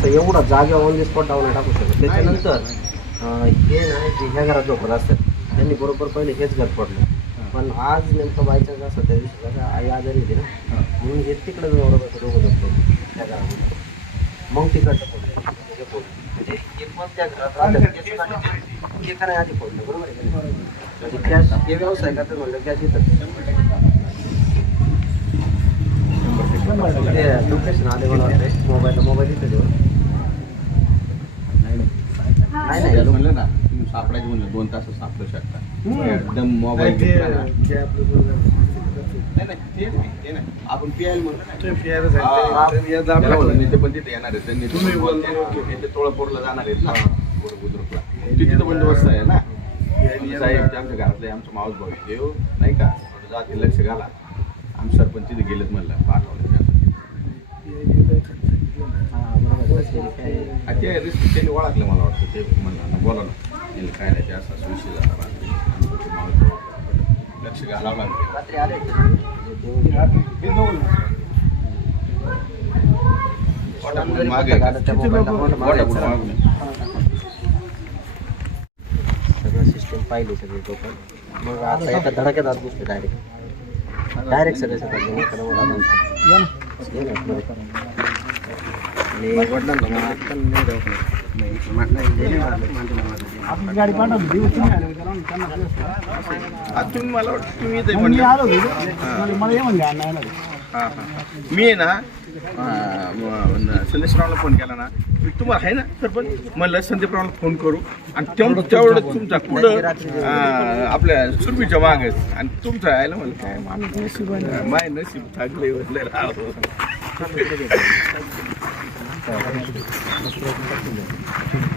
तसं एवढा जागे ऑन दी स्पॉट डाऊन टाकू शकत त्याच्यानंतर हे ना जे ह्या घरात झोपत असतात त्यांनी बरोबर पहिले हेच घर पडलं पण आज नेमकं बायचाच असं त्या दिवशी कसं आई आजारी होती ना म्हणून हे तिकडे कसं दोघं झोपतो त्या घरामध्ये. मग तिकडचं पडलं. म्हणजे पण त्या घरात राहतात, ते आधी फोडलं. बरोबर आहे का नाही? म्हणजे हे व्यवसाय करतात म्हणलं गॅस येतात लोकेशन आले मला वाटतं मोबाईल मोबाईल इथे देऊ नाही नाही. लोक- म्हणलं ना तुम्ही सापडायचं म्हणलं दोन तास सापडू शकता एकदम मोबाईल घेतला ना. नाही, नाही, ते नाही, ते नाही. आपण पियायला म्हणलं ना. त्याला म्हणलं, नेते पण तिथे येणार आहेत. त्यांनी तुम्ही बोलते तोळापूरला जाणार आहेत ना. बुद्रुक- बुद्रुकला. ते तिथं बंदोबस्त आहे ना. तुम्ही साहेब ते आमच्या घरातले आमचा मावस भाऊ देव नाही का? थोडं जाते लक्ष घाला. आम्ही सरपंच तिथे गेलेत म्हणलं पाठवलं त्यांना. हा, बरोबर. तसे काय- आणि ते रिस्क त्यांनी ओळखलं मला वाटतं ते म्हणलं ना बोला ना त्यांनी काय नाही ते असा विषय झाला रात्री. लक्ष घालावं लागतं रात्री आले. मागे. सगळं सिस्टम पाहिली सगळी लोक. मग आता एका धडाक्यात आत घुसले डायरेक्ट डायरेक्ट सगळे सगळं गाडी पाठवली तुम्ही आले होते ना, त्यांना तुम्ही मला वाटतं तुम्ही इथे मग मी आलो होतो मला म्हणले अण्णा येणार आहे. मी आहे ना हा, म- संदेशरावला फोन केला ना मी तुम्हाला आहे ना सरपंच म्हणलं संदीपरावला फोन करू आणि तेवढं तेवढं तुमचा कुठं आपल्या सुरभीच्या मागच आणि तुमचं आहे ना म्हणलं काय माणूस नशीब आहे ना. माय नशीब थाकले म्हटलं राव Thank you.